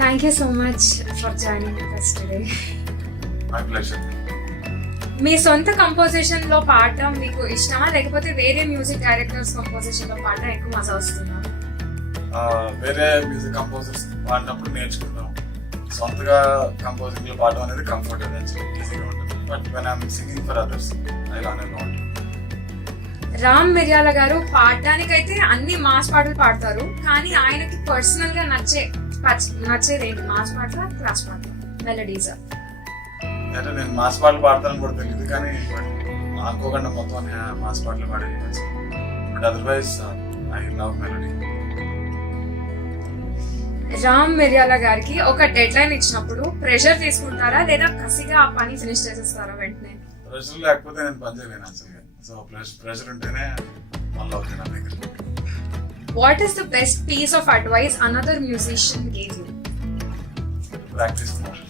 Thank you so much for joining with us today. My pleasure. మీ సొంత composition లో పాడటం మీకు ఇష్టమా లేకపోతే వేరే మ్యూజిక్ డైరెక్టర్స్ కంపోజిషన్ లో పాడటం ఎక్కువ మజా వస్తుందా? వేరే మ్యూజిక్ కంపోజర్స్ పాడినప్పుడు నేర్చుకుంటాం. సొంతగా కంపోజింగ్ లో పాడడం అనేది కంఫర్ట్ ఈజీగా ఉంటుంది. But when I'm singing for others I learn a lot. Ram Miryala garu పాడటానికైతే అన్ని మాస్ పాటలు పాడతారు, కానీ ఆయనకి పర్సనల్ గా నచ్చేది ఏంటి? మాస్ పాటల, క్లాస్ పాటల, మెలడీస్? అంటే నేను మాస్ పాటలు పాడతానని కూడా తెలియదు, కానీ అనుకోకుండా మొత్తం మాస్ పాటలు పాడేది. But otherwise I love melody. Ram Miryala గారికి ఒక డెడ్ లైన్ ఇచ్చినప్పుడు ప్రెషర్ తీసుకుంటారా లేదా కసిగా ఆ పని ఫినిష్ చేసేస్తారా వెంటనే? ప్రెషర్ లేకపోతే నేను పని చేయలేను యాక్చువల్గా. సో ప్రెషర్ ఉంటేనే మళ్ళీ అవుతుంది నా దగ్గర. What is the best piece of advice another musician gave you? Practice more.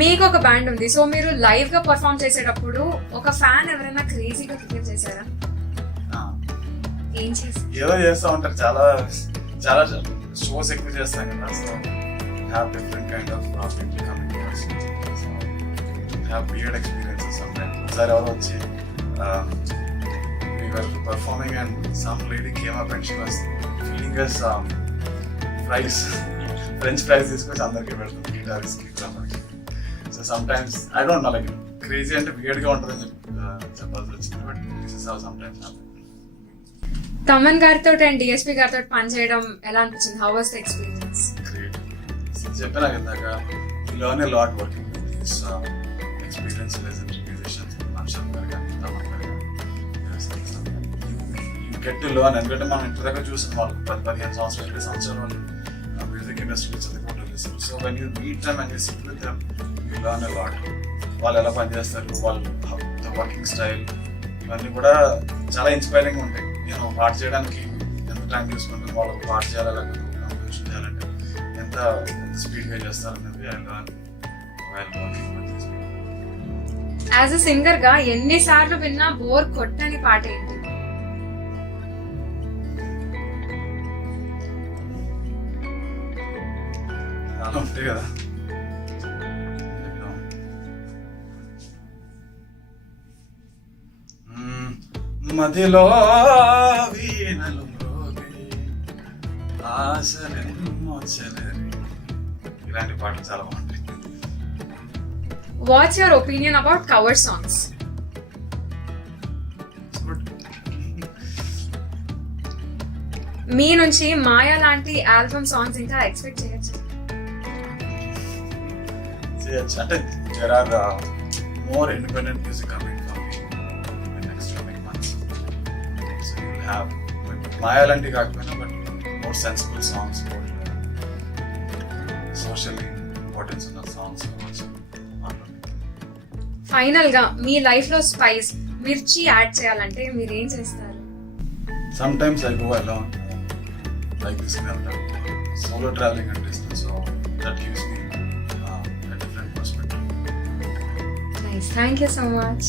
మీకు ఒక బ్యాండ్ ఉంది, సో మీరు లైవ్ గా పర్ఫామ్ చేసేటప్పుడు ఒక ఫ్యాన్ ఎవరైనా క్రేజీగా క్రికెట్ చేశారా? ఏం చేశారు? ఏదో చేస్తూ ఉంటారు, చాలా చాలా షోస్ ఎక్కువ చేస్తాం కదా. So have different kind of people coming to us. So have weird experiences sometimes. ఒకసారి ఎవరో వచ్చి we were performing and some lady came up and she was feeding us fries, French fries తీసుకొచ్చి అందరికీ పెడుతుంది guitarist కి. So sometimes I don't know, like crazy అంటే weird గా ఉంటుందని చెప్పాల్సి వచ్చింది. But this is how sometimes happen. Thaman గారితో అండ్ డిఎస్పీ గారితో పని చేయడం ఎలా అనిపించింది? How was the experience? Great. చెప్పినా ఇందాక you learn a lot working with this experience legendary musicians. మన్షం గారు కానీ తమన్ గారు కానీ యూ గెట్ టు లెర్న్. ఎందుకంటే మనం ఇంటి దగ్గర చూసిన వాళ్ళు 10-15 సంవత్సరాలు 20 సంవత్సరాలు వాళ్ళు మ్యూజిక్ ఇండస్ట్రీలో చదువుకుంటూ చేస్తారు. So when you meet them and you SIT with them you learn a lot. వాళ్ళు ఎలా పనిచేస్తారు, వాళ్ళు వర్కింగ్ స్టైల్, ఇవన్నీ కూడా చాలా ఇన్స్పైరింగ్ ఉంటాయి. నేను పాట చేయడానికి ఎంత టైం తీసుకుంటాను, వాళ్ళు పాట చేయాలి, లేకపోతే కంపోజిషన్ చేయాలంటే ఎంత స్పీడ్గా చేస్తారనేది యాజ్ అ సింగర్ గా ఎన్నిసార్లు విన్నా బోర్ కొట్టని పాట ఏంటి? చాలా ఉంటాయి కదా. మదిలో వీణలు మ్రోగే ఆశలెన్నో చెలరి, ఇలాంటి పాటలు చాలా బాగుంటాయి. What's your opinion about cover songs? మీ నుంచి మాయా లాంటి ఆల్బమ్ సాంగ్స్ ఇంకా ఎక్స్పెక్ట్ చేయొచ్చు? అంటే there are more independent music coming from me in the next coming months. So you'll have Maya lanti kaakapona but more sensible songs, more socially importance ఉన్న songs also. Final గా మీ life లో spice మిర్చి add చేయాలంటే మీరు ఏం చేస్తారు? Sometimes I go alone, like this kind of solo traveling and distance, so that gives me a different perspective. Nice. Thank you so much.